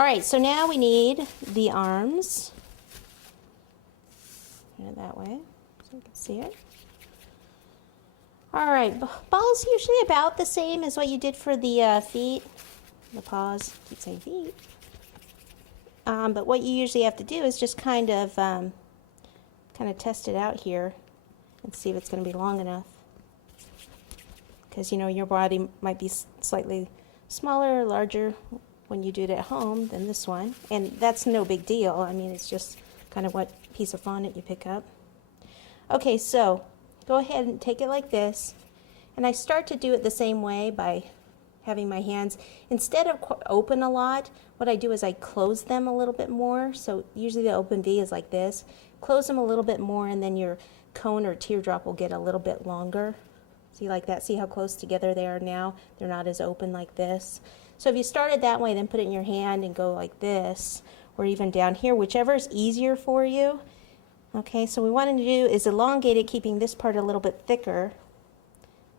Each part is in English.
All right, so now we need the arms. That way, so you can see it. All right, balls usually about the same as what you did for the feet, the paws. I keep saying feet. But what you usually have to do is just kind of test it out here and see if it's going to be long enough. Because you know your body might be slightly smaller or larger when you do it at home than this one, and that's no big deal. I mean, it's just kind of what piece of fondant you pick up. Okay, so go ahead and take it like this, and I start to do it the same way by having my hands, instead of open a lot, what I do is I close them a little bit more. So usually the open V is like this. Close them a little bit more, and then your cone or teardrop will get a little bit longer. See, like that? See how close together they are now? They're not as open like this. So if you started that way, then put it in your hand and go like this, or even down here, whichever is easier for you. Okay, so what we want to do is elongate it, keeping this part a little bit thicker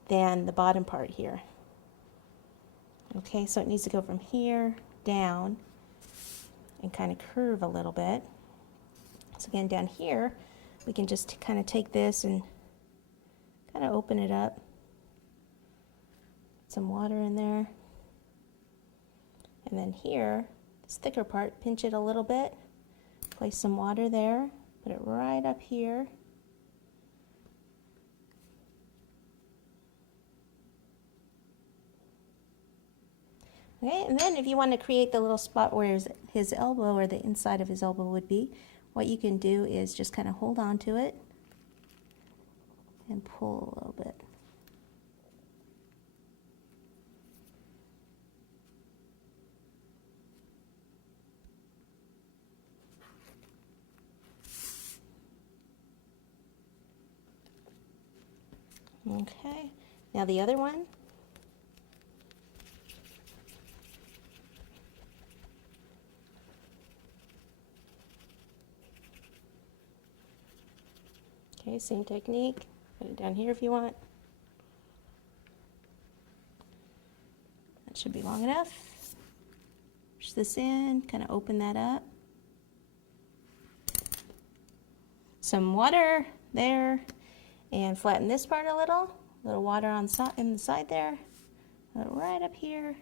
than the bottom part here. Okay, so it needs to go from here down and kind of curve a little bit. So again, down here, we can just kind of take this and kind of open it up. Put some water in there. And then here, this thicker part, pinch it a little bit. Place some water there. Put it right up here. Okay, and then if you want to create the little spot where his elbow or the inside of his elbow would be, what you can do is just kind of hold on to it and pull a little bit. Okay, now the other one. Okay, same technique. Put it down here if you want. That should be long enough. Push this in, kind of open that up. Some water there, and flatten this part a little water on in the side there. Right up here,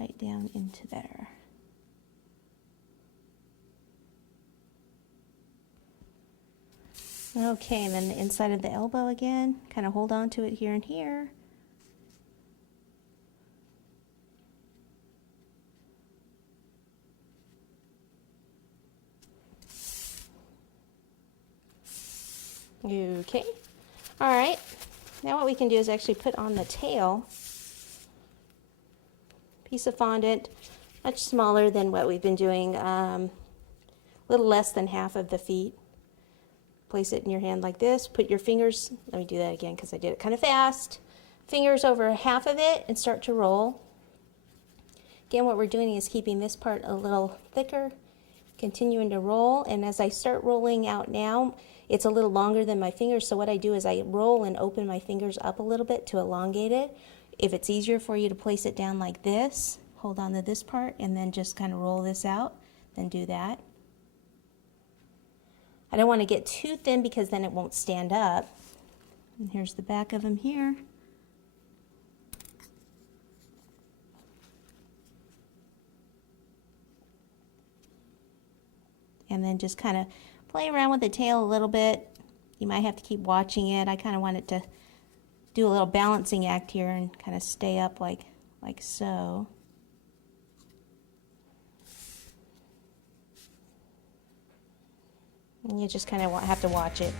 right down into there. Okay, and then the inside of the elbow again, kind of hold on to it here and here. Okay, all right, now what we can do is actually put on the tail, piece of fondant, much smaller than what we've been doing, a little less than half of the feet. Place it in your hand like this, put your fingers, let me do that again because I did it kind of fast, fingers over half of it and start to roll. Again, what we're doing is keeping this part a little thicker, continuing to roll, and as I start rolling out now, it's a little longer than my fingers, so what I do is I roll and open my fingers up a little bit to elongate it. If it's easier for you to place it down like this, hold on to this part and then just kind of roll this out, then do that. I don't want to get too thin because then it won't stand up. And here's the back of him here. And then just kind of play around with the tail a little bit. You might have to keep watching it. I kind of want it to do a little balancing act here and kind of stay up like so. And you just kind of have to watch it.